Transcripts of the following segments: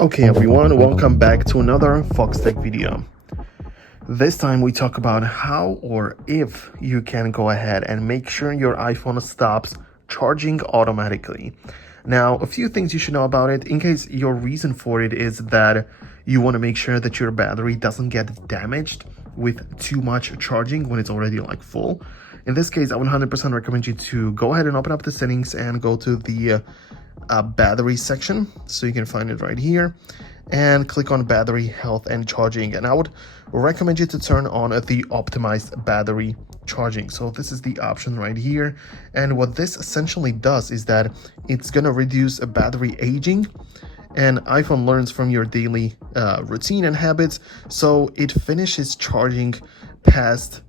Okay everyone, welcome back to another Foxtecc video. This time we talk about how or if you can go ahead and make sure your iPhone stops charging automatically. Now, a few things you should know about it in case your reason for it is that you want to make sure that your battery doesn't get damaged with too much charging when it's already like full. In this case, I would 100% recommend you to go ahead and open up the settings and go to the battery section, so you can find it right here, and click on battery health and charging, and I would recommend you to turn on the optimized battery charging. So this is the option right here, and what this essentially does is that it's going to reduce battery aging, and iPhone learns from your daily routine and habits, so it finishes charging past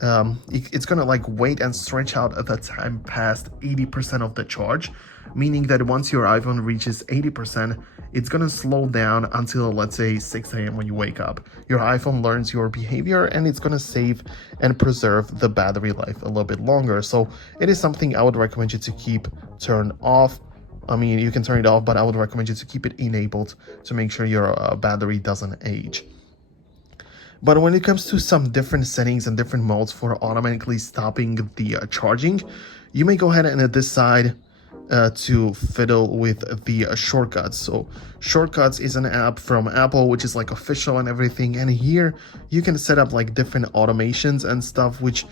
it's gonna like wait and stretch out at the time past 80% of the charge, meaning that once your iPhone reaches 80%, it's gonna slow down until, let's say, 6 a.m. when you wake up. Your iPhone learns your behavior and it's gonna save and preserve the battery life a little bit longer. So it is something I would recommend you to keep turned off. I mean, you can turn it off, but I would recommend you to keep it enabled to make sure your battery doesn't age. But when it comes to some different settings and different modes for automatically stopping the charging, you may go ahead and decide to fiddle with the shortcuts. So shortcuts is an app from Apple which is like official and everything, and here you can set up like different automations and stuff which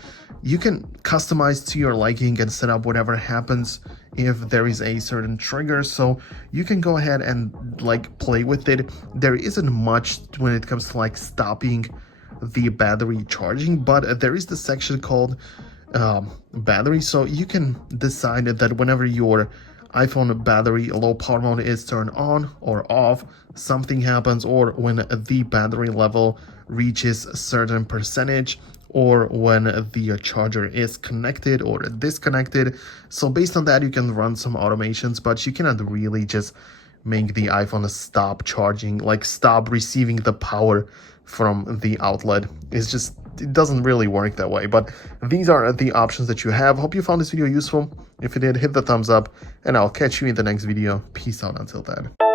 you can customize to your liking and set up whatever happens if there is a certain trigger. So you can go ahead and like play with it. There isn't much when it comes to like stopping the battery charging, but there is the section called battery, so you can decide that whenever your iPhone battery low power mode is turned on or off, something happens, or when the battery level reaches a certain percentage, or when the charger is connected or disconnected. So based on that, you can run some automations, but you cannot really just make the iPhone stop charging, like stop receiving the power from the outlet. It doesn't really work that way, but these are the options that you have. Hope you found this video useful. If you did, hit the thumbs up, and I'll catch you in the next video. Peace out until then.